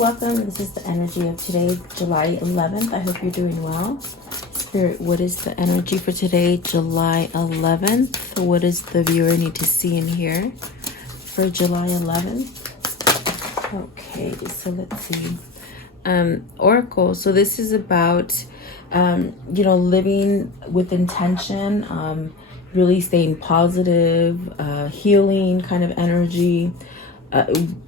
welcome. This is the energy of today, July 11th. I hope you're doing well. Spirit, what is the energy for today, July 11th? What does the viewer need to see in here for July 11th? Okay, so let's see. Oracle. So this is about, living with intention, really staying positive, healing kind of energy,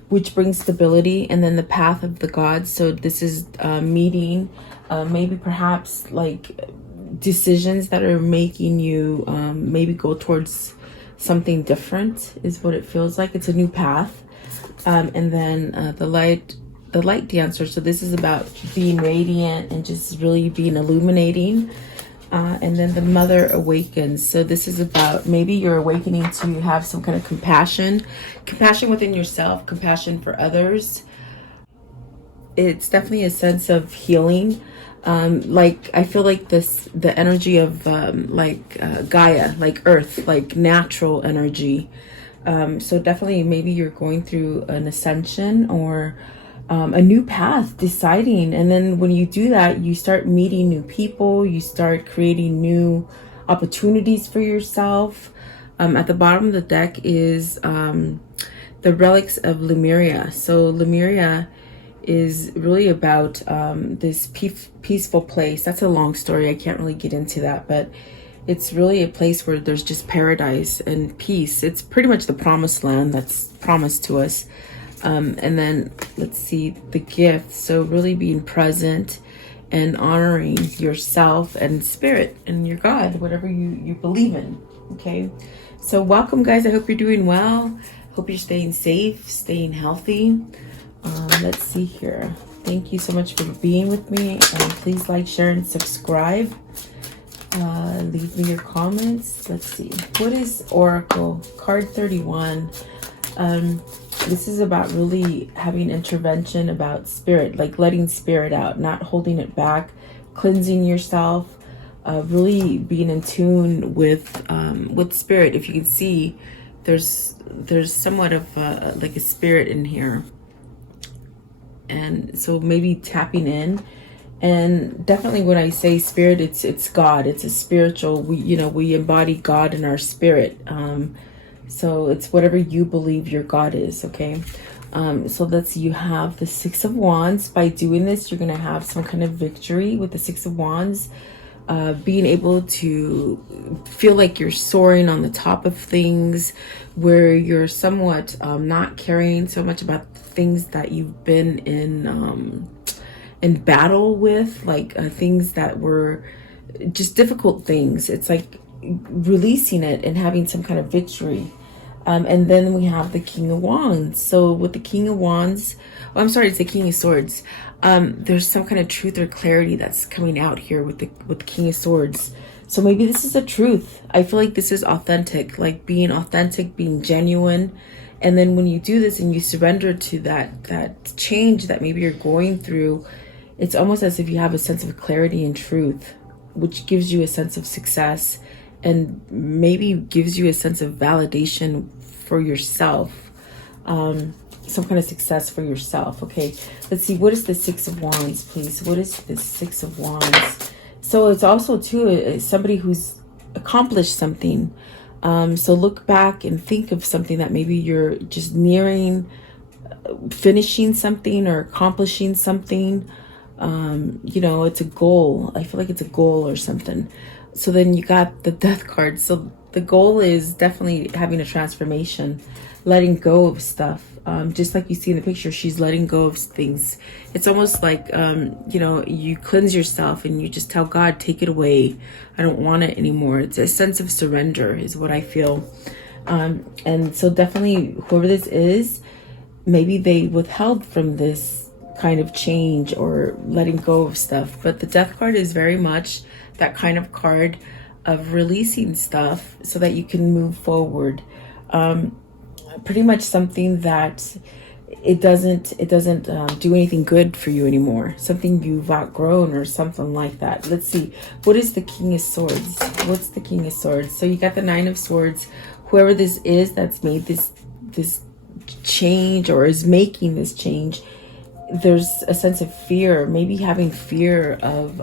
which brings stability, and then the path of the gods. So this is meeting, maybe perhaps like decisions that are making you maybe go towards something different is what it feels like. It's a new path. And then the light dancer. So this is about being radiant and just really being illuminating. And then the mother awakens. So this is about maybe you're awakening to have some kind of compassion within yourself, compassion for others. It's definitely a sense of healing. Like I feel like the energy of Gaia, like earth, like natural energy. So definitely maybe you're going through an ascension or a new path, deciding. And then when you do that, you start meeting new people, you start creating new opportunities for yourself. At the bottom of the deck is the relics of Lemuria. So Lemuria is really about this peaceful place. That's a long story. I can't really get into that, but it's really a place where there's just paradise and peace. It's pretty much the promised land that's promised to us. And then let's see the gift. So really being present and honoring yourself and spirit and your God, whatever you believe in. Okay. So welcome, guys. I hope you're doing well. Hope you're staying safe, staying healthy. Let's see here. Thank you so much for being with me. Please like, share, and subscribe. Leave me your comments. Let's see. What is Oracle? Card 31. This is about really having intervention about spirit, like letting spirit out, not holding it back, cleansing yourself, really being in tune with spirit. If you can see, there's somewhat of like a spirit in here, and so maybe tapping in. And definitely when I say spirit, it's God. It's a spiritual. We embody God in our spirit. So it's whatever you believe your God is, okay? So you have the Six of Wands. By doing this, you're going to have some kind of victory with the Six of Wands. Being able to feel like you're soaring on the top of things, where you're somewhat not caring so much about the things that you've been in battle with, like things that were just difficult things. It's like releasing it and having some kind of victory. And then we have the King of Wands. So with the King of Wands, it's the King of Swords. There's some kind of truth or clarity that's coming out here with the King of Swords. So maybe this is the truth. I feel like this is authentic, like being authentic, being genuine. And then when you do this and you surrender to that change that maybe you're going through, it's almost as if you have a sense of clarity and truth, which gives you a sense of success and maybe gives you a sense of validation for yourself, some kind of success for yourself. Okay, let's see. What is the Six of Wands, please? What is the Six of Wands? So it's also too somebody who's accomplished something. So look back and think of something that maybe you're just nearing finishing something or accomplishing something. It's a goal. I feel like it's a goal or something. So then you got the Death card. So the goal is definitely having a transformation, letting go of stuff. Just like you see in the picture, she's letting go of things. It's almost like, you cleanse yourself and you just tell God, take it away. I don't want it anymore. It's a sense of surrender is what I feel. And so definitely whoever this is, maybe they withheld from this kind of change or letting go of stuff. But the Death card is very much that kind of card of releasing stuff so that you can move forward. Pretty much something that it doesn't do anything good for you anymore, something you've outgrown or something like that. Let's see, what is the King of Swords? What's the King of Swords? So you got the Nine of Swords. Whoever this is that's made this change or is making this change, there's a sense of fear, maybe having fear of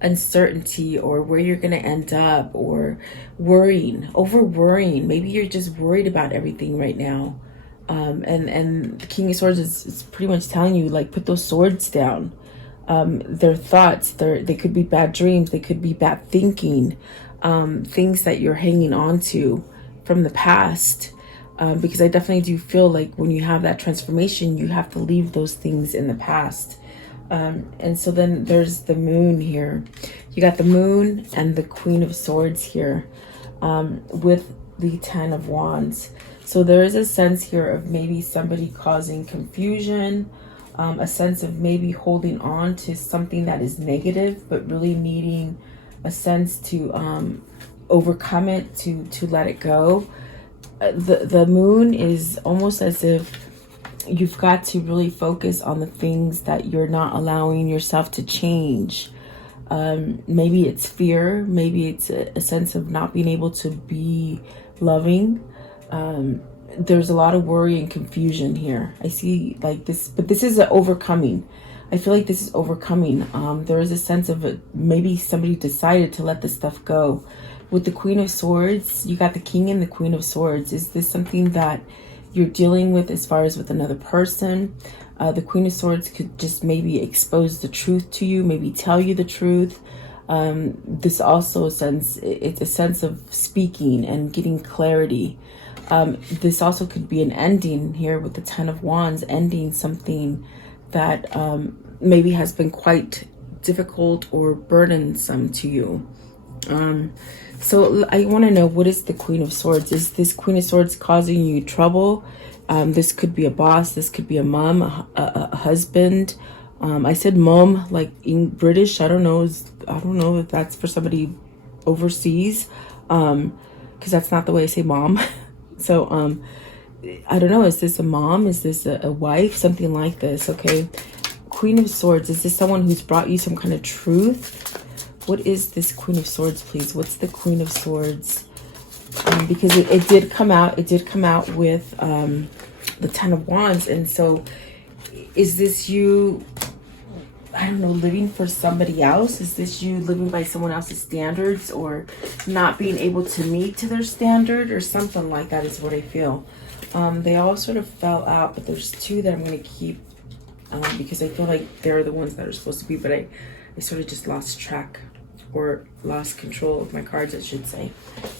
uncertainty, or where you're going to end up, or over worrying. Maybe you're just worried about everything right now. And the King of Swords is pretty much telling you, like, put those swords down. Their thoughts, they could be bad dreams, they could be bad thinking, things that you're hanging on to from the past. Because I definitely do feel like when you have that transformation, you have to leave those things in the past. And so then there's the moon here. You got the moon and the Queen of Swords here, with the Ten of Wands. So there is a sense here of maybe somebody causing confusion, a sense of maybe holding on to something that is negative, but really needing a sense to overcome it, to let it go. The moon is almost as if you've got to really focus on the things that you're not allowing yourself to change. Maybe it's fear, maybe it's a sense of not being able to be loving. There's a lot of worry and confusion here. I see like this, but this is an overcoming. I feel like this is overcoming. There is a sense of maybe somebody decided to let this stuff go. With the Queen of Swords, you got the King and the Queen of Swords. Is this something that you're dealing with as far as with another person? The Queen of Swords could just maybe expose the truth to you, maybe tell you the truth. This also it's a sense of speaking and getting clarity. This also could be an ending here with the Ten of Wands, ending something that maybe has been quite difficult or burdensome to you. So I want to know, what is the Queen of Swords? Is this Queen of Swords causing you trouble? This could be a boss. This could be a mom, a husband. I said mom, like in British. I don't know if that's for somebody overseas, because that's not the way I say mom. So I don't know. Is this a mom? Is this a wife? Something like this. Okay. Queen of Swords. Is this someone who's brought you some kind of truth? What is this Queen of Swords, please? What's the Queen of Swords? Because it did come out. It did come out with the Ten of Wands. And so is this you, I don't know, living for somebody else? Is this you living by someone else's standards, or not being able to meet to their standard, or something like that is what I feel. They all sort of fell out, but there's two that I'm going to keep because I feel like they're the ones that are supposed to be, but I sort of just lost track, or lost control of my cards, I should say.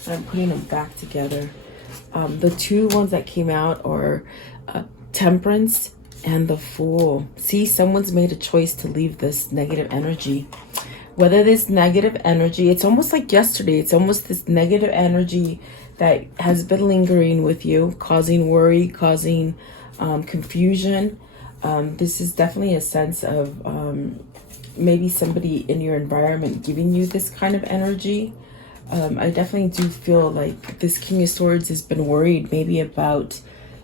And I'm putting them back together. The two ones that came out are Temperance and the Fool. See, someone's made a choice to leave this negative energy. Whether this negative energy, it's almost like yesterday, it's almost this negative energy that has been lingering with you, causing worry, causing confusion. This is definitely a sense of maybe somebody in your environment giving you this kind of energy. I definitely do feel like this King of Swords has been worried maybe about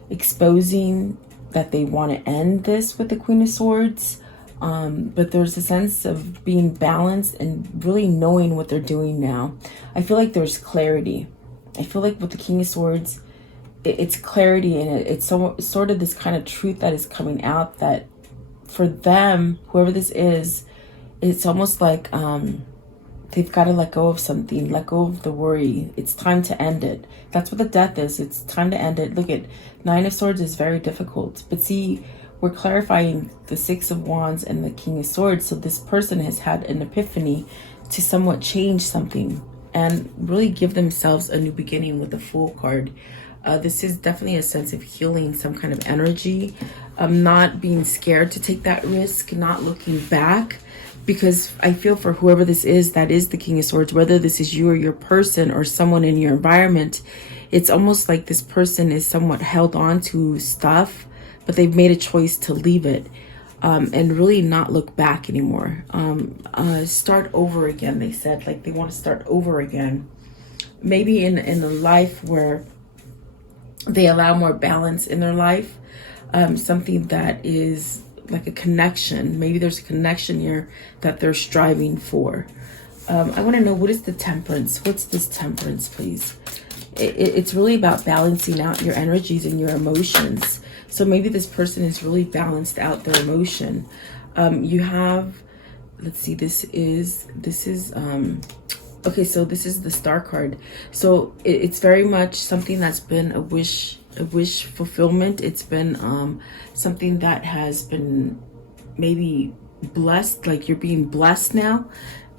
exposing that they want to end this with the Queen of Swords. But there's a sense of being balanced and really knowing what they're doing now. I feel like there's clarity. I feel like with the King of Swords, it's clarity, and it's sort of this kind of truth that is coming out, that for them, whoever this is, it's almost like they've got to let go of something, let go of the worry. It's time to end it. That's what the Death is. It's time to end it. Look at Nine of Swords is very difficult. But see, we're clarifying the Six of Wands and the King of Swords. So this person has had an epiphany to somewhat change something and really give themselves a new beginning with the Fool card. This is definitely a sense of healing, some kind of energy. Not being scared to take that risk, not looking back. Because I feel for whoever this is, that is the King of Swords, whether this is you or your person or someone in your environment, it's almost like this person is somewhat held on to stuff, but they've made a choice to leave it and really not look back anymore. Start over again, they said, like they want to start over again. Maybe in a life where they allow more balance in their life, something that is like a connection. Maybe there's a connection here that they're striving for. I want to know, what is the Temperance? What's this Temperance, please? It's really about balancing out your energies and your emotions. So maybe this person is really balanced out their emotion. You have, let's see, this is okay, so this is the Star card. So it's very much something that's been a wish fulfillment. It's been something that has been maybe blessed, like you're being blessed now.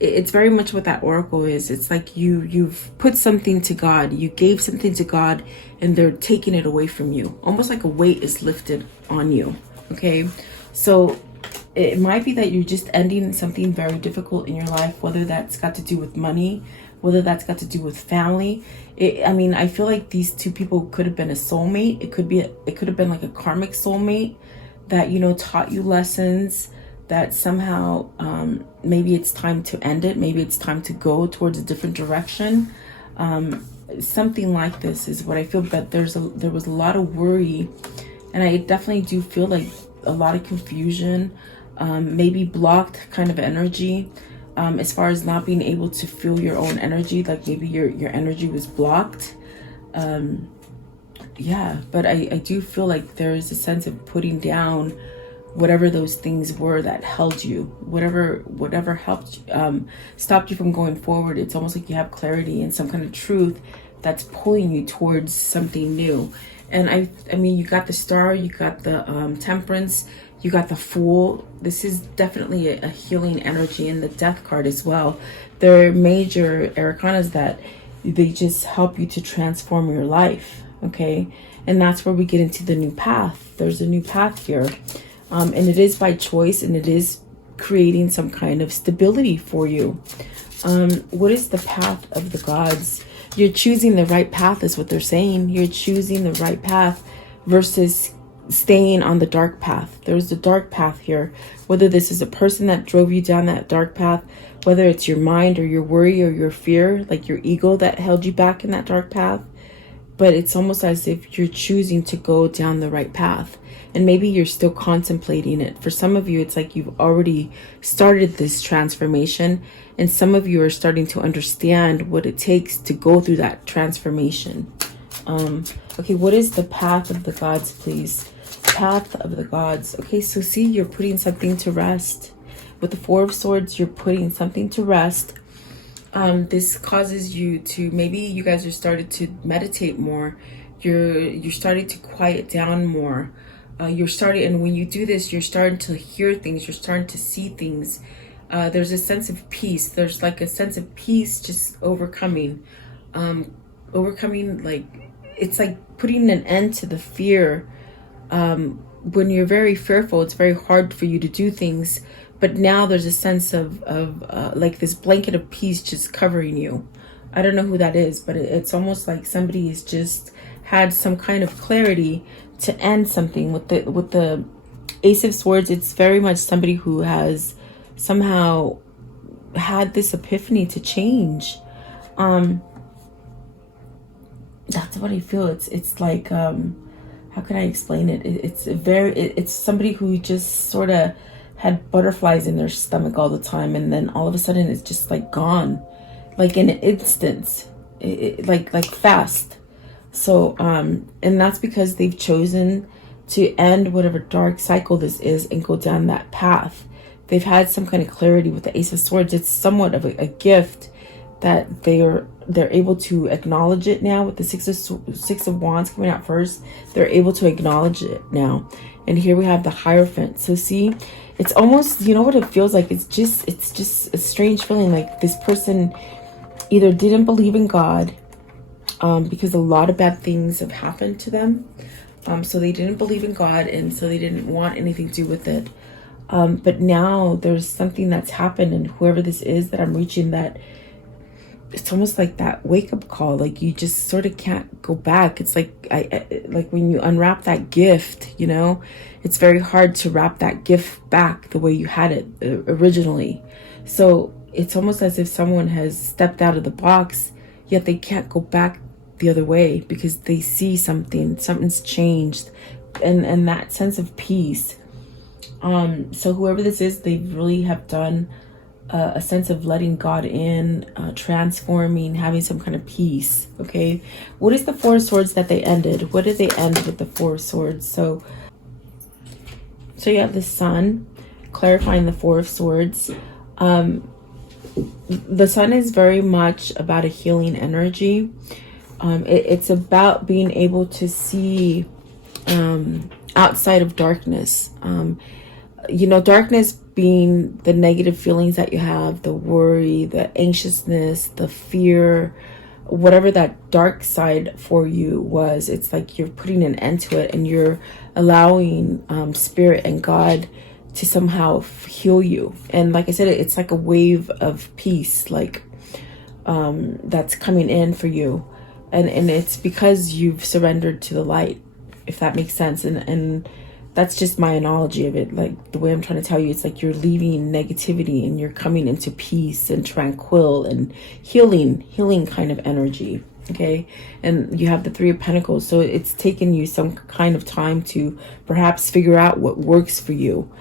It's very much what that oracle is. It's like you've put something to God, you gave something to God, and they're taking it away from you. Almost like a weight is lifted on you. Okay, so it might be that you're just ending something very difficult in your life, whether that's got to do with money, whether that's got to do with family. I mean, I feel like these two people could have been a soulmate. It could have been like a karmic soulmate that, you know, taught you lessons that somehow maybe it's time to end it. Maybe it's time to go towards a different direction. Something like this is what I feel, but there was a lot of worry, and I definitely do feel like a lot of confusion, maybe blocked kind of energy, as far as not being able to feel your own energy, like maybe your energy was blocked. Yeah, but I do feel like there is a sense of putting down whatever those things were that held you, whatever helped stopped you from going forward. It's almost like you have clarity and some kind of truth that's pulling you towards something new. And I mean, you got the Star, you got the Temperance, you got the Fool. This is definitely a healing energy, and the Death card as well. They're major arcanas that they just help you to transform your life. Okay, and that's where we get into the new path. There's a new path here. And it is by choice, and it is creating some kind of stability for you. What is the path of the gods? You're choosing the right path is what they're saying. You're choosing the right path versus staying on the dark path. There's the dark path here. Whether this is a person that drove you down that dark path, whether it's your mind or your worry or your fear, like your ego that held you back in that dark path. But it's almost as if you're choosing to go down the right path. And maybe you're still contemplating it. For some of you, it's like you've already started this transformation. And some of you are starting to understand what it takes to go through that transformation. Okay, what is the path of the gods, please? Path of the gods. Okay, so see, you're putting something to rest. With the Four of Swords, you're putting something to rest. This causes you to, maybe you guys are starting to meditate more. You're starting to quiet down more. You're starting, and when you do this, you're starting to hear things. You're starting to see things. There's a sense of peace. There's like a sense of peace just overcoming. Like, it's like putting an end to the fear. When you're very fearful, it's very hard for you to do things. But now there's a sense of like this blanket of peace just covering you. I don't know who that is, but it's almost like somebody has just had some kind of clarity to end something. With the Ace of Swords, it's very much somebody who has somehow had this epiphany to change. That's what I feel. It's like, how can I explain it? It's somebody who just sort of had butterflies in their stomach all the time, and then all of a sudden it's just like gone, like in an instant, like fast. So and that's because they've chosen to end whatever dark cycle this is and go down that path. They've had some kind of clarity with the Ace of Swords. It's somewhat of a gift that they're able to acknowledge it now. With the Six of Wands coming out first, they're able to acknowledge it now. And here we have the Hierophant. So see, it's almost, you know what it feels like? It's just a strange feeling, like this person either didn't believe in God, because a lot of bad things have happened to them. So they didn't believe in God, and so they didn't want anything to do with it. But now there's something that's happened, and whoever this is that I'm reaching, that it's almost like that wake-up call. Like you just sort of can't go back. It's like like when you unwrap that gift, you know, it's very hard to wrap that gift back the way you had it originally. So it's almost as if someone has stepped out of the box, yet they can't go back the other way because they see something's changed, and that sense of peace. So whoever this is, they really have done a sense of letting God in, transforming, having some kind of peace. Okay, what is the Four of Swords that they ended? What did they end with the Four of Swords? So you have the Sun, clarifying the Four of Swords. The Sun is very much about a healing energy. It's about being able to see outside of darkness. You know, darkness being the negative feelings that you have, the worry, the anxiousness, the fear, whatever that dark side for you was. It's like you're putting an end to it, and you're allowing Spirit and God to somehow heal you. And like I said, it's like a wave of peace, like that's coming in for you. And it's because you've surrendered to the light, if that makes sense. And that's just my analogy of it. Like, the way I'm trying to tell you, it's like you're leaving negativity and you're coming into peace and tranquil and healing kind of energy. Okay, and you have the Three of Pentacles, so it's taken you some kind of time to perhaps figure out what works for you.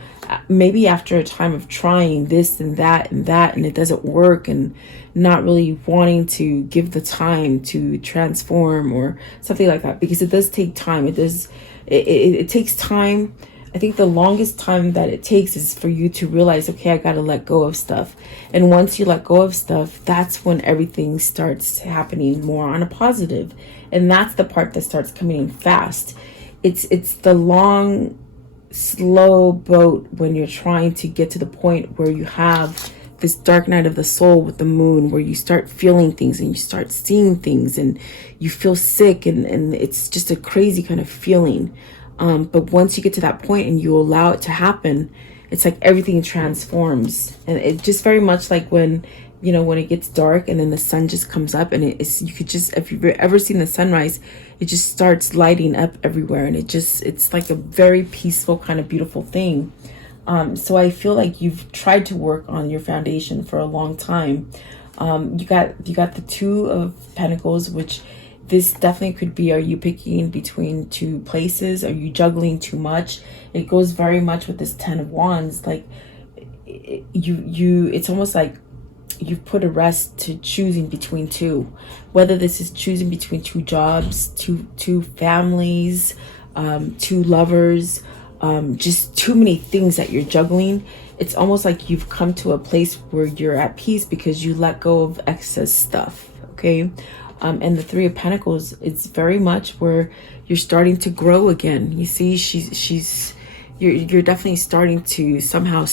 Maybe after a time of trying this and that and it doesn't work, and not really wanting to give the time to transform or something like that, because it does take time. It takes time. I think the longest time that it takes is for you to realize, okay, I got to let go of stuff. And once you let go of stuff, that's when everything starts happening more on a positive. And that's the part that starts coming in fast. It's the long, slow boat when you're trying to get to the point where you have this dark night of the soul with the moon, where you start feeling things and you start seeing things and you feel sick, and it's just a crazy kind of feeling. But once you get to that point and you allow it to happen, it's like everything transforms. And it just very much like when, you know, when it gets dark and then the sun just comes up, and you could just, if you've ever seen the sunrise, it just starts lighting up everywhere. And it's like a very peaceful kind of beautiful thing. So I feel like you've tried to work on your foundation for a long time. You got the Two of Pentacles, which this definitely could be, are you picking between two places? Are you juggling too much? It goes very much with this Ten of Wands. Like it's almost like you've put a rest to choosing between two, whether this is choosing between two jobs, two families, two lovers, just too many things that you're juggling. It's almost like you've come to a place where you're at peace because you let go of excess stuff. Okay. And the Three of Pentacles, it's very much where you're starting to grow again. You see, you're definitely starting to somehow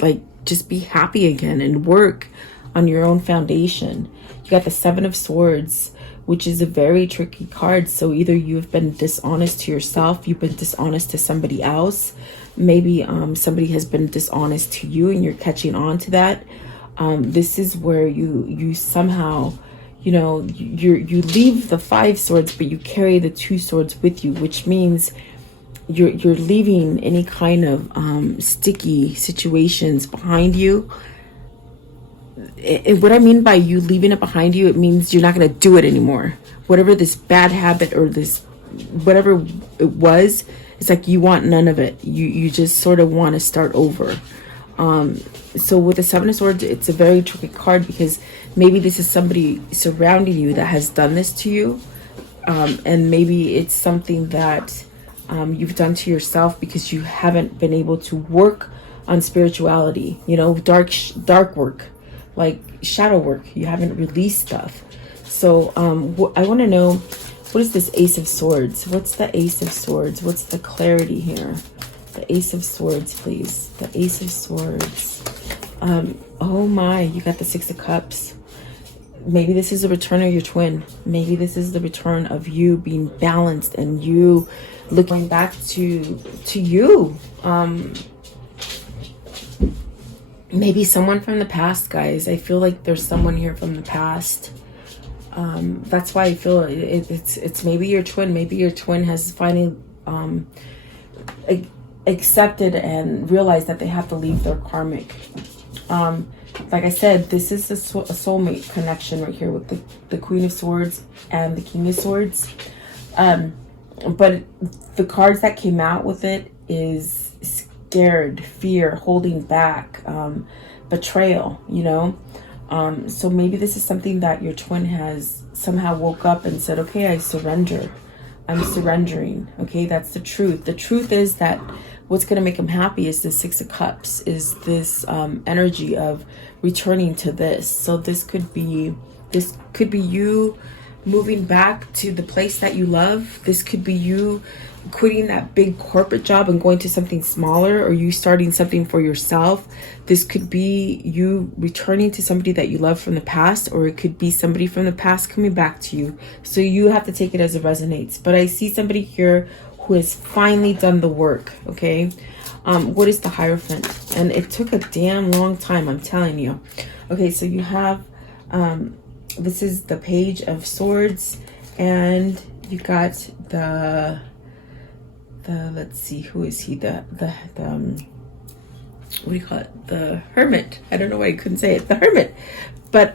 like just be happy again and work on your own foundation. You got the Seven of Swords, which is a very tricky card. So either you've been dishonest to yourself, you've been dishonest to somebody else. Maybe somebody has been dishonest to you and you're catching on to that. This is where you somehow, you know, you leave the Five Swords, but you carry the Two Swords with you, which means you're leaving any kind of sticky situations behind you. And what I mean by you leaving it behind you, it means you're not going to do it anymore. Whatever this bad habit or this whatever it was, it's like you want none of it. You just sort of want to start over. So with the Seven of Swords, it's a very tricky card because maybe this is somebody surrounding you that has done this to you. And maybe it's something that you've done to yourself because you haven't been able to work on spirituality, you know, dark work, like shadow work. You haven't released stuff. So I want to know, what is this Ace of Swords? What's the Ace of Swords? What's the clarity here? The Ace of Swords, please. The Ace of Swords. Oh my, you got the Six of Cups. Maybe this is the return of your twin. Maybe this is the return of you being balanced and you looking back to you. Maybe someone from the past, guys. I feel like there's someone here from the past. That's why I feel it's maybe your twin. Maybe your twin has finally accepted and realized that they have to leave their karmic. Like I said, this is a soulmate connection right here with the Queen of Swords and the King of Swords. But the cards that came out with it is scared, fear, holding back, betrayal, you know. So maybe this is something that your twin has somehow woke up and said, okay, I surrender. I'm surrendering. Okay, that's the truth. The truth is that what's going to make them happy is the Six of Cups, is this energy of returning to this. So this could be you moving back to the place that you love. This could be you quitting that big corporate job and going to something smaller, or you starting something for yourself. This could be you returning to somebody that you love from the past, or it could be somebody from the past coming back to you. So you have to take it as it resonates. But I see somebody here who has finally done the work. Okay, what is the Hierophant? And it took a damn long time, I'm telling you. Okay, so you have this is the Page of Swords, and you got the let's see, who is he? The what do you call it? The Hermit. I don't know why I couldn't say it. The Hermit. But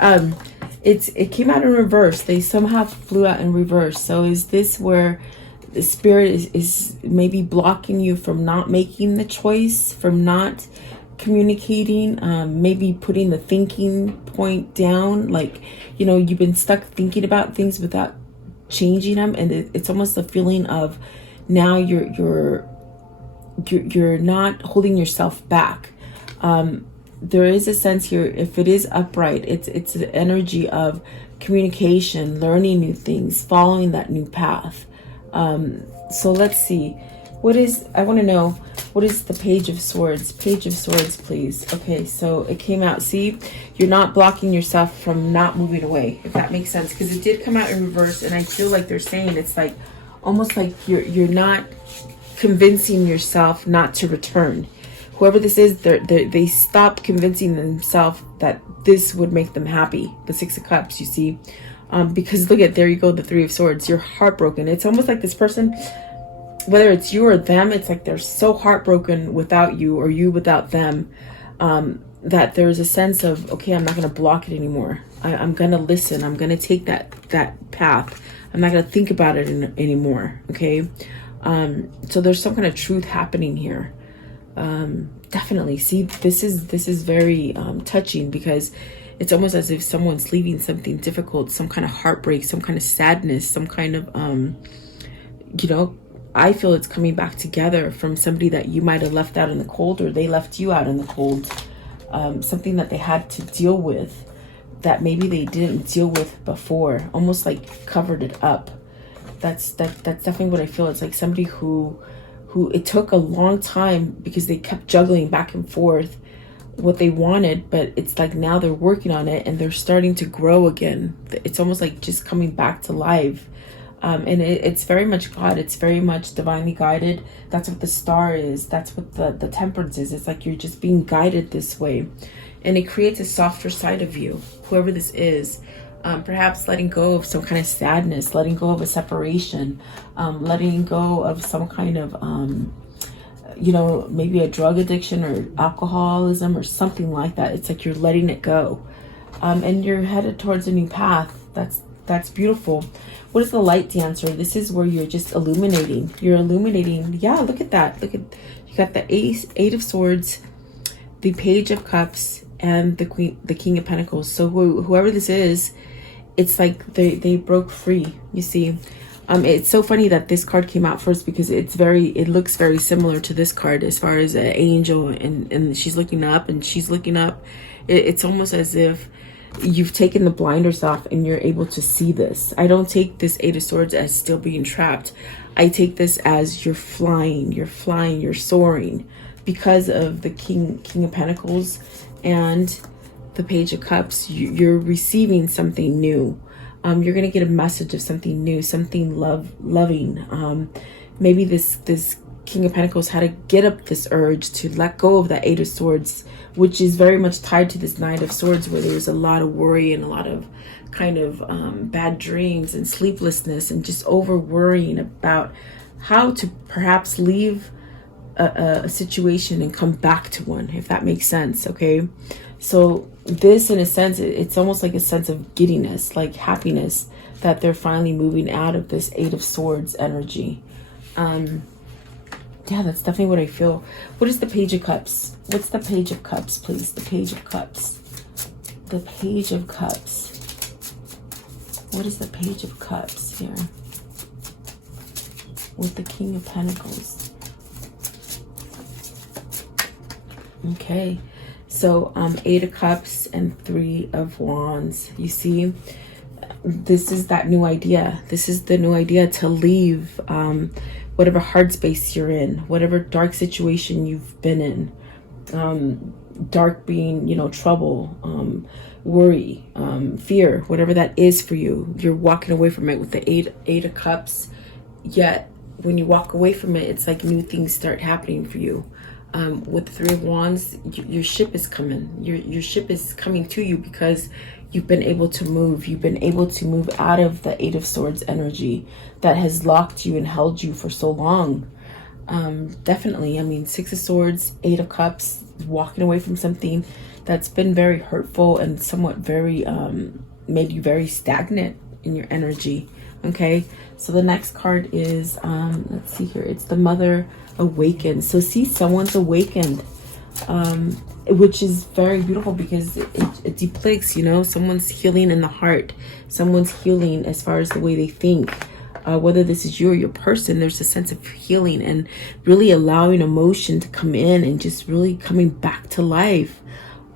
it came out in reverse. They somehow flew out in reverse. So is this where the spirit is maybe blocking you from not making the choice, from not communicating, maybe putting the thinking point down? Like, you know, you've been stuck thinking about things without changing them, and it's almost a feeling of now you're not holding yourself back. There is a sense here, if it is upright, it's an energy of communication, learning new things, following that new path. So let's see, I want to know, what is the Page of Swords? Page of Swords, please. Okay, so it came out. See, you're not blocking yourself from not moving away, if that makes sense, because it did come out in reverse, and I feel like they're saying it's like almost like you're not convincing yourself not to return. Whoever this is, they stop convincing themselves that this would make them happy. The Six of Cups, you see, because look at, there you go, the Three of Swords. You're heartbroken. It's almost like this person, whether it's you or them, it's like they're so heartbroken without you, or you without them, that there's a sense of, okay, I'm not going to block it anymore. I'm going to listen. I'm going to take that path. I'm not going to think about it anymore. Okay. So there's some kind of truth happening here. Definitely. See, this is very touching, because it's almost as if someone's leaving something difficult, some kind of heartbreak, some kind of sadness, some kind of, you know, I feel it's coming back together from somebody that you might have left out in the cold, or they left you out in the cold. Something that they had to deal with that maybe they didn't deal with before, almost like covered it up. That's definitely what I feel. It's like somebody who it took a long time, because they kept juggling back and forth what they wanted, but it's like now they're working on it and they're starting to grow again. It's almost like just coming back to life. And it's very much God. It's very much divinely guided. That's what the Star is. That's what the Temperance is. It's like you're just being guided this way. And it creates a softer side of you, whoever this is. Perhaps letting go of some kind of sadness, letting go of a separation, letting go of some kind of, you know, maybe a drug addiction or alcoholism or something like that. It's like you're letting it go. And you're headed towards a new path. That's beautiful. What is the Light Dancer? This is where you're just illuminating. You're illuminating. Yeah, look at that. Look at, you got the Eight of Swords, the Page of Cups, and the King of Pentacles. So whoever this is, it's like they broke free, you see. It's so funny that this card came out first, because it looks very similar to this card as far as an angel, and she's looking up and she's looking up. It's almost as if you've taken the blinders off and you're able to see this. I don't take this Eight of Swords as still being trapped. I take this as you're flying, you're soaring, because of the King of Pentacles and the Page of Cups. You're receiving something new. You're gonna get a message of something new, something loving. Maybe this King of Pentacles had to get up this urge to let go of that Eight of Swords, which is very much tied to this Knight of Swords, where there's a lot of worry and a lot of kind of bad dreams and sleeplessness, and just over worrying about how to perhaps leave a situation and come back to one, if that makes sense. Okay, so this, in a sense, it's almost like a sense of giddiness, like happiness, that they're finally moving out of this Eight of Swords energy. Yeah, that's definitely what I feel. What is the Page of Cups? What's the Page of Cups, please? The Page of Cups. The Page of Cups. What is the Page of Cups here? With the King of Pentacles. Okay. So, 8 of Cups and 3 of Wands. You see, this is that new idea. This is the new idea to leave whatever hard space you're in, whatever dark situation you've been in. Dark being, you know, trouble, worry, fear, whatever that is for you. You're walking away from it with the eight of Cups. Yet, when you walk away from it, it's like new things start happening for you. With the 3 of Wands, your ship is coming. Your ship is coming to you because you've been able to move. You've been able to move out of the 8 of Swords energy that has locked you and held you for so long. Definitely. I mean, 6 of Swords, 8 of Cups, walking away from something that's been very hurtful and somewhat very, made you very stagnant in your energy. Okay. So the next card is, let's see here. It's the Mother Awakened. So see, someone's awakened, which is very beautiful because it depicts, you know, someone's healing in the heart. Someone's healing as far as the way they think. Whether this is you or your person, there's a sense of healing and really allowing emotion to come in and just really coming back to life.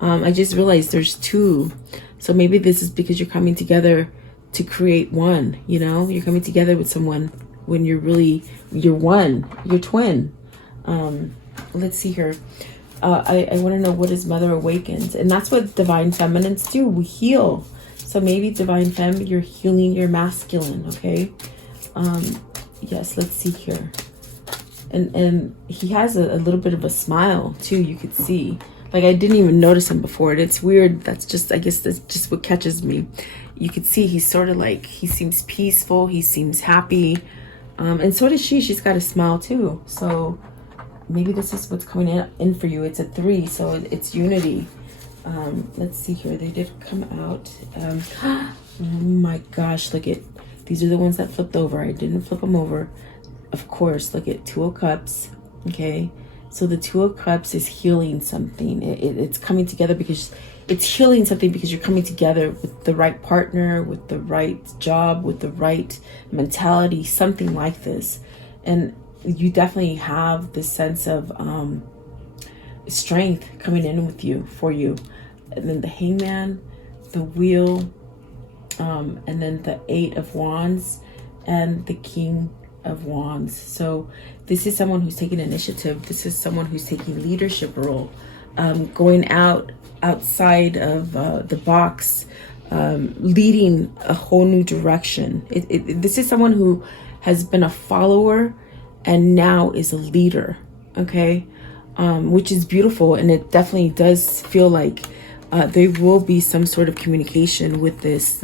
I just realized there's 2. So maybe this is because you're coming together to create one, you know, you're coming together with someone when you're one, you're twin. Let's see here. I want to know, what is Mother Awakens? And that's what Divine Feminines do. We heal. So maybe Divine Femme, you're healing your masculine. Okay. Yes, let's see here. And he has a little bit of a smile too. You could see, like, I didn't even notice him before. And it's weird. That's just, I guess that's just what catches me. You could see he's sort of like, he seems peaceful. He seems happy. And so does she. She's got a smile too. So maybe this is what's coming in for you. It's a 3, so it's unity. Let's see here. They did come out. Oh my gosh, look at, these are the ones that flipped over. I didn't flip them over. Of course, look at 2 of Cups. Okay. So the 2 of Cups is healing something. It's coming together because it's healing something because you're coming together with the right partner, with the right job, with the right mentality, something like this. And you definitely have this sense of strength coming in with you, for you. And then the Hangman, the Wheel, and then the 8 of Wands and the King of Wands. So this is someone who's taking initiative. This is someone who's taking leadership role, going outside of the box, leading a whole new direction. This is someone who has been a follower and now is a leader. Okay. Which is beautiful. And it definitely does feel like there will be some sort of communication with this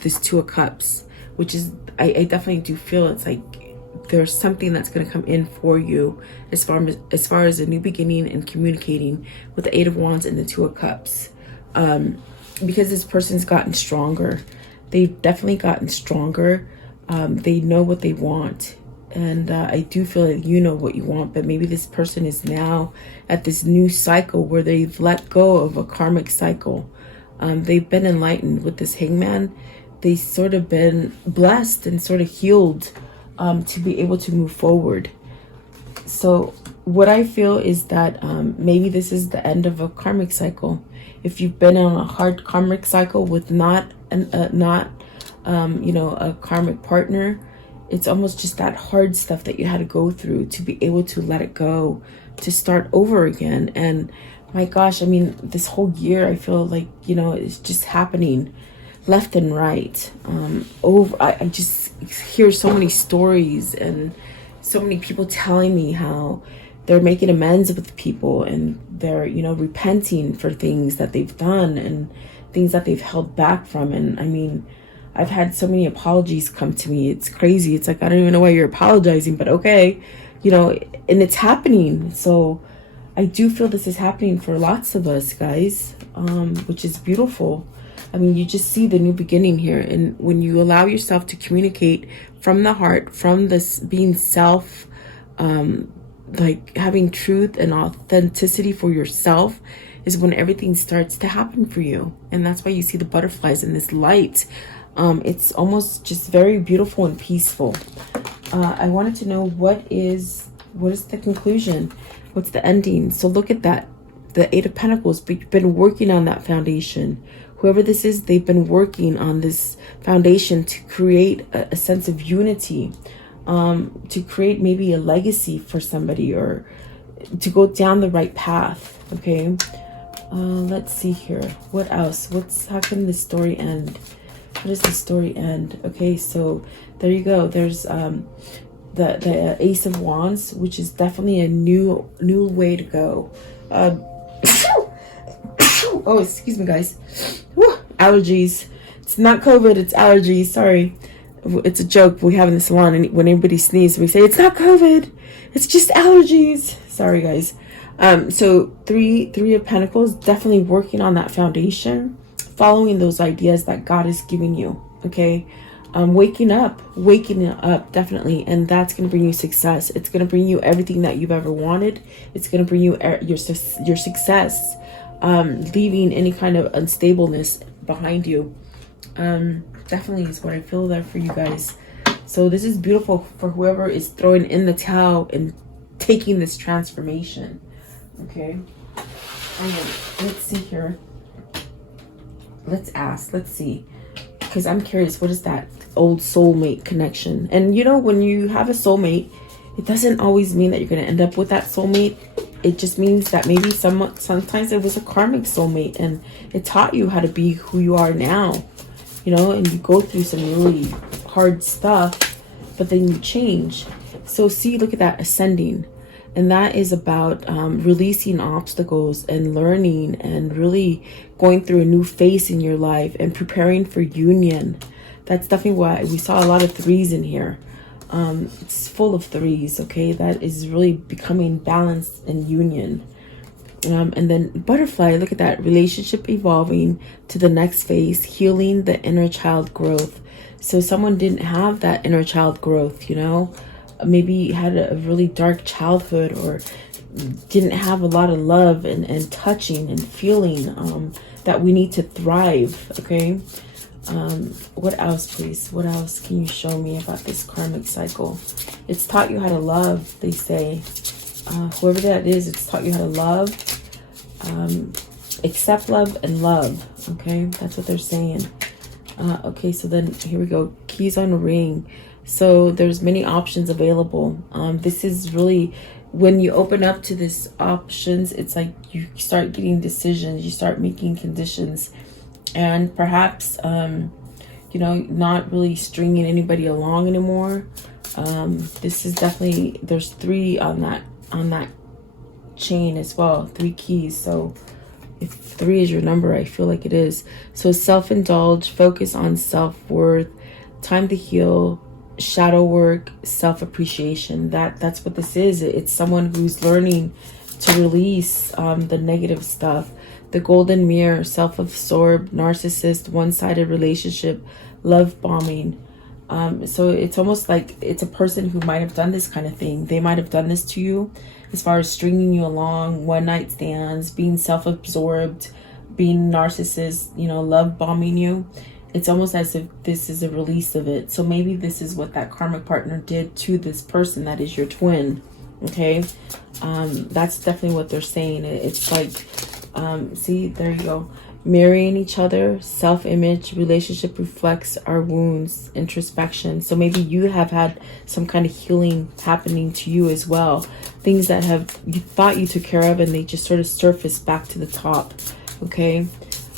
2 of Cups, which is, I definitely do feel it's like there's something that's going to come in for you as far as a new beginning and communicating with the 8 of Wands and the 2 of Cups. Because this person's gotten stronger. They've definitely gotten stronger. They know what they want. And I do feel like you know what you want, but maybe this person is now at this new cycle where they've let go of a karmic cycle. They've been enlightened with this Hangman. They sort of been blessed and sort of healed to be able to move forward. So what I feel is that maybe this is the end of a karmic cycle. If you've been on a hard karmic cycle with not a karmic partner, it's almost just that hard stuff that you had to go through to be able to let it go, to start over again. And my gosh, I mean, this whole year, I feel like, you know, it's just happening left and right. I just hear so many stories and so many people telling me how they're making amends with people and they're, you know, repenting for things that they've done and things that they've held back from. And I mean, I've had so many apologies come to me. It's crazy. It's like, I don't even know why you're apologizing, but okay, you know, and it's happening. So I do feel this is happening for lots of us, guys, which is beautiful. I mean, you just see the new beginning here. And when you allow yourself to communicate from the heart, from this being like having truth and authenticity for yourself is when everything starts to happen for you. And that's why you see the butterflies and this light. It's almost just very beautiful and peaceful. I wanted to know what is the conclusion? What's the ending? So look at that, the Eight of Pentacles, but you've been working on that foundation. Whoever this is, they've been working on this foundation to create a sense of unity, to create maybe a legacy for somebody, or to go down the right path. Okay. Let's see here. What else? How can this story end? How does the story end? Okay, so there you go. There's the Ace of Wands, which is definitely a new way to go. Oh, excuse me, guys. Whew, allergies. It's not COVID, it's allergies. Sorry. It's a joke we have in the salon, and when anybody sneezes, we say it's not COVID, it's just allergies. Sorry, guys. So three of Pentacles, definitely working on that foundation, following those ideas that God is giving you. Okay. Waking up, definitely. And that's going to bring you success. It's going to bring you everything that you've ever wanted. It's going to bring you your success, leaving any kind of unstableness behind you. Definitely is what I feel there for you guys. So this is beautiful for whoever is throwing in the towel and taking this transformation. Okay. Let's see here. Let's see, because I'm curious, what is that old soulmate connection? And you know, when you have a soulmate, it doesn't always mean that you're going to end up with that soulmate. It just means that maybe sometimes it was a karmic soulmate, and it taught you how to be who you are now, you know, and you go through some really hard stuff, but then you change. So see, look at that, ascending. And that is about releasing obstacles and learning and really going through a new phase in your life and preparing for union. That's definitely why we saw a lot of threes in here. It's full of threes, okay? That is really becoming balanced and union. And then butterfly, look at that, relationship evolving to the next phase, healing the inner child growth. So someone didn't have that inner child growth, you know? Maybe had a really dark childhood, or didn't have a lot of love and touching and feeling that we need to thrive. Okay. What else, please? What else can you show me about this karmic cycle? It's taught you how to love, they say. Whoever that is, it's taught you how to love, accept love, and love. Okay, that's what they're saying. Okay, so then here we go. Keys on a ring. So there's many options available. This is really, when you open up to these options, it's like you start getting decisions, you start making conditions, and perhaps, you know, not really stringing anybody along anymore. This is definitely, there's three on that chain as well, 3 keys. So if 3 is your number, I feel like it is. So self-indulge, focus on self-worth, time to heal, shadow work, self-appreciation. That's what this is. It's someone who's learning to release the negative stuff. The golden mirror, self-absorbed, narcissist, one-sided relationship, love bombing. So it's almost like it's a person who might have done this kind of thing. They might have done this to you as far as stringing you along, one-night stands, being self-absorbed, being narcissist, you know, love bombing you. It's almost as if this is a release of it. So maybe this is what that karmic partner did to this person that is your twin. Okay. That's definitely what they're saying. It's like, see, there you go. Marrying each other, self-image, relationship reflects our wounds, introspection. So maybe you have had some kind of healing happening to you as well. Things that you thought you took care of, and they just sort of surfaced back to the top. Okay.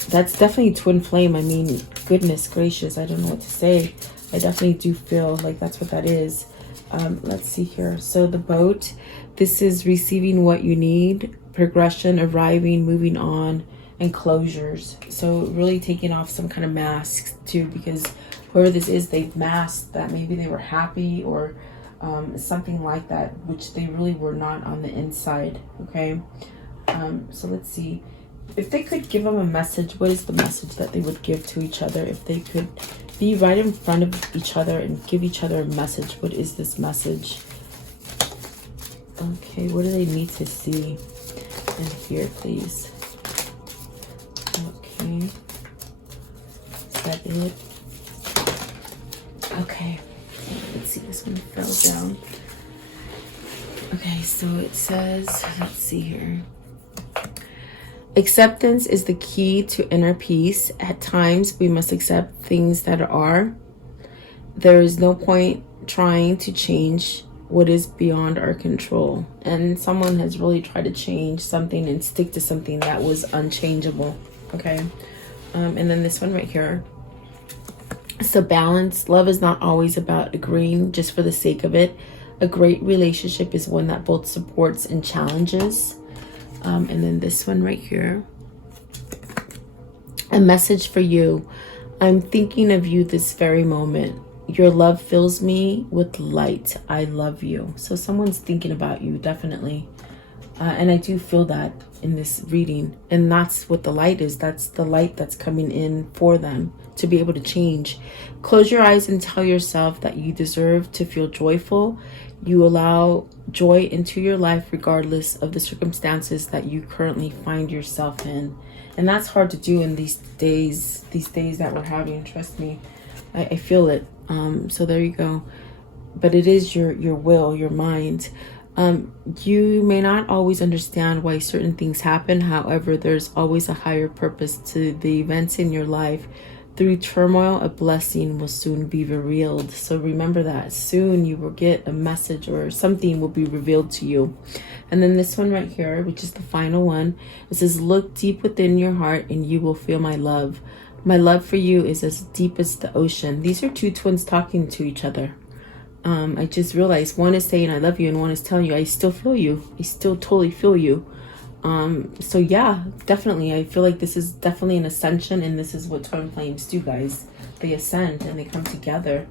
That's definitely twin flame. I mean, goodness gracious, I don't know what to say. I definitely do feel like that's what that is. Let's see here. So the boat, this is receiving what you need, progression, arriving, moving on, and closures. So really taking off some kind of masks too, because whoever this is, they've masked that maybe they were happy or something like that, which they really were not on the inside. Okay. So let's see. If they could give them a message, what is the message that they would give to each other? If they could be right in front of each other and give each other a message, what is this message? Okay, what do they need to see and hear, please? Okay. Is that it? Okay. Let's see, this one fell down. Okay, so it says, let's see here. Acceptance is the key to inner peace. At times, we must accept things that are. There is no point trying to change what is beyond our control. And someone has really tried to change something and stick to something that was unchangeable. Okay. And then this one right here. So balance. Love is not always about agreeing just for the sake of it. A great relationship is one that both supports and challenges. And then this one right here. A message for you. I'm thinking of you this very moment. Your love fills me with light. I love you. So someone's thinking about you, definitely. And I do feel that in this reading. And that's what the light is. That's the light that's coming in for them to be able to change. Close your eyes and tell yourself that you deserve to feel joyful. You allow joy into your life regardless of the circumstances that you currently find yourself in. And that's hard to do in these days that we're having. Trust me, I feel it. So there you go. But it is your will, your mind. You may not always understand why certain things happen. However, there's always a higher purpose to the events in your life. Through turmoil, a blessing will soon be revealed. So remember that. Soon you will get a message or something will be revealed to you. And then this one right here, which is the final one, it says, look deep within your heart and you will feel my love. My love for you is as deep as the ocean. These are two twins talking to each other. I just realized one is saying I love you and one is telling you I still feel you. I still totally feel you. So yeah, definitely. I feel like this is definitely an ascension, and this is what twin flames do, guys. They ascend and they come together.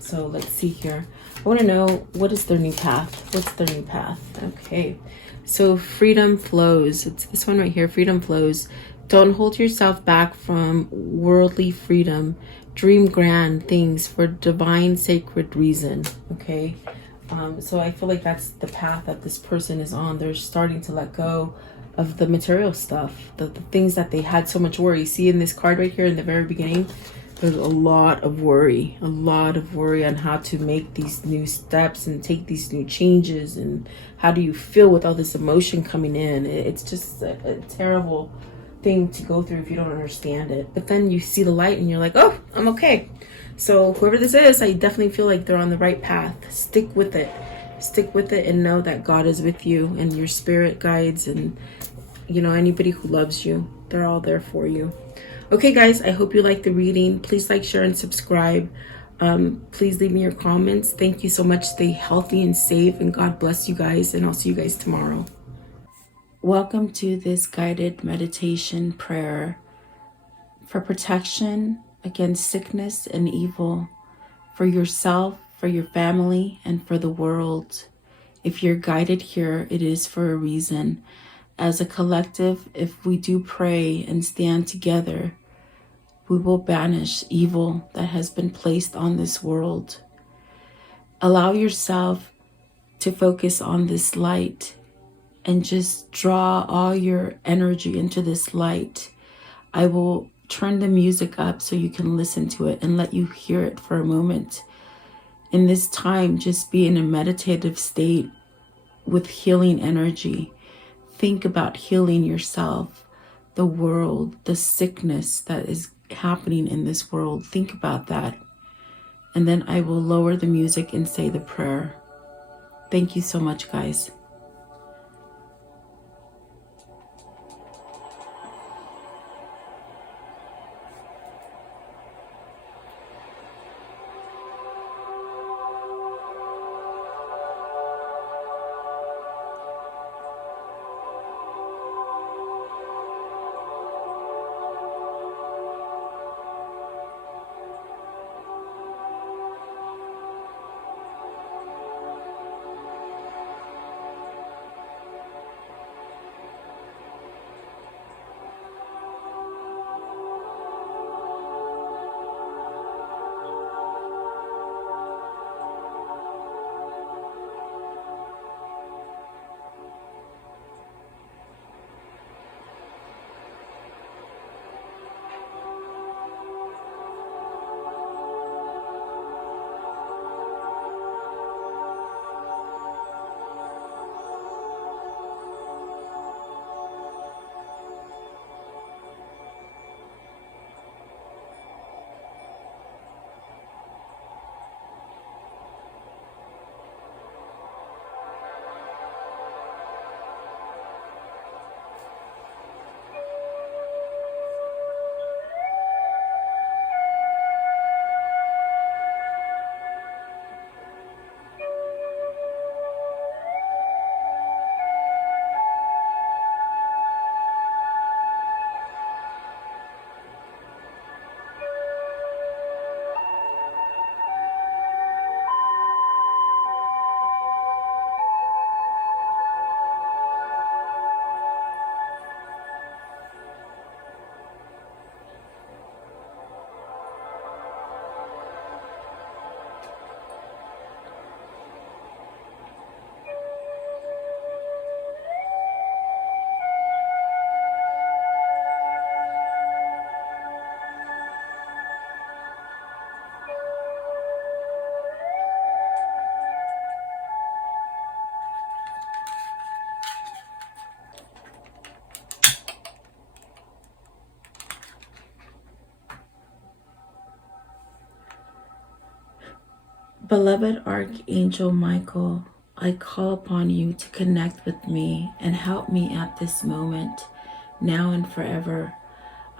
So let's see here. I want to know, what is their new path? What's their new path? Okay. So freedom flows. It's this one right here. Freedom flows. Don't hold yourself back from worldly freedom. Dream grand things for divine sacred reason. Okay. So I feel like that's the path that this person is on. They're starting to let go of the material stuff, the things that they had so much worry. See in this card right here in the very beginning, there's a lot of worry on how to make these new steps and take these new changes. And how do you feel with all this emotion coming in? It's just a terrible thing to go through if you don't understand it. But then you see the light and you're like, oh, I'm okay. So whoever this is, I definitely feel like they're on the right path. Stick with it. Stick with it and know that God is with you and your spirit guides and, you know, anybody who loves you. They're all there for you. Okay, guys, I hope you liked the reading. Please like, share, and subscribe. Please leave me your comments. Thank you so much. Stay healthy and safe, and God bless you guys, and I'll see you guys tomorrow. Welcome to this guided meditation prayer for protection against sickness and evil, for yourself, for your family, and for the world. If you're guided here, it is for a reason. As a collective, if we do pray and stand together, we will banish evil that has been placed on this world. Allow yourself to focus on this light and just draw all your energy into this light. I will turn the music up so you can listen to it and let you hear it for a moment. In this time, just be in a meditative state with healing energy. Think about healing yourself, the world, the sickness that is happening in this world. Think about that. And then I will lower the music and say the prayer. Thank you so much, guys. Beloved Archangel Michael, I call upon you to connect with me and help me at this moment, now and forever.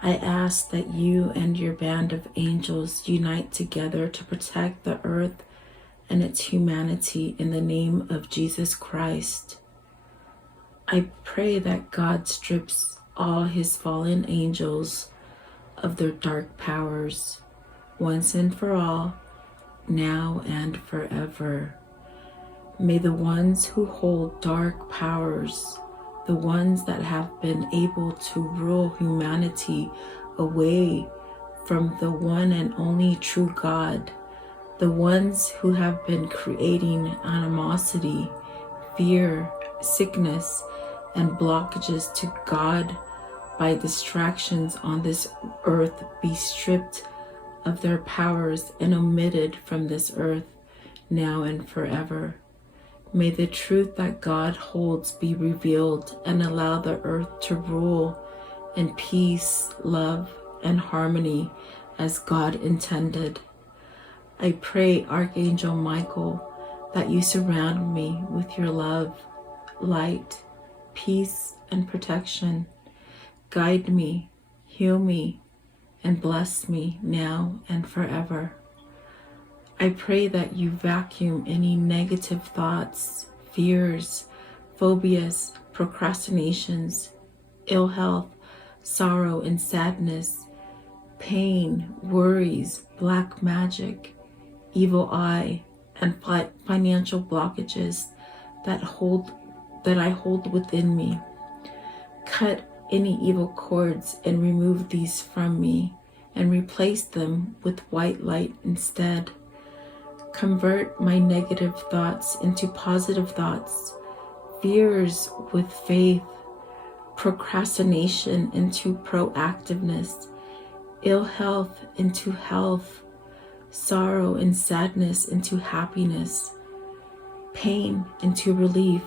I ask that you and your band of angels unite together to protect the earth and its humanity in the name of Jesus Christ. I pray that God strips all his fallen angels of their dark powers once and for all, now and forever. May the ones who hold dark powers, the ones that have been able to rule humanity away from the one and only true God, the ones who have been creating animosity, fear, sickness, and blockages to God by distractions on this earth be stripped of their powers and omitted from this earth now and forever. May the truth that God holds be revealed and allow the earth to rule in peace, love, and harmony as God intended. I pray, Archangel Michael, that you surround me with your love, light, peace, and protection. Guide me, heal me, and bless me now and forever. I pray that you vacuum any negative thoughts, fears, phobias, procrastinations, ill health, sorrow and sadness, pain, worries, black magic, evil eye, and financial blockages that I hold within me. Cut any evil cords and remove these from me and replace them with white light instead. Convert my negative thoughts into positive thoughts, fears with faith, procrastination into proactiveness, ill health into health, sorrow and sadness into happiness, pain into relief,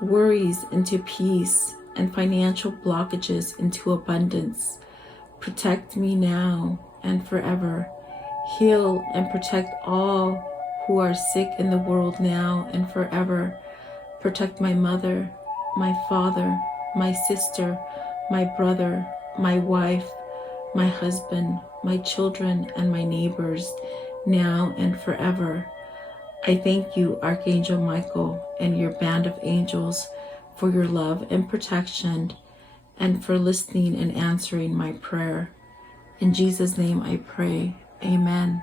worries into peace, and financial blockages into abundance. Protect me now and forever. Heal and protect all who are sick in the world now and forever. Protect my mother, my father, my sister, my brother, my wife, my husband, my children, and my neighbors now and forever. I thank you, Archangel Michael, and your band of angels for your love and protection and for listening and answering my prayer. In Jesus' name I pray. Amen.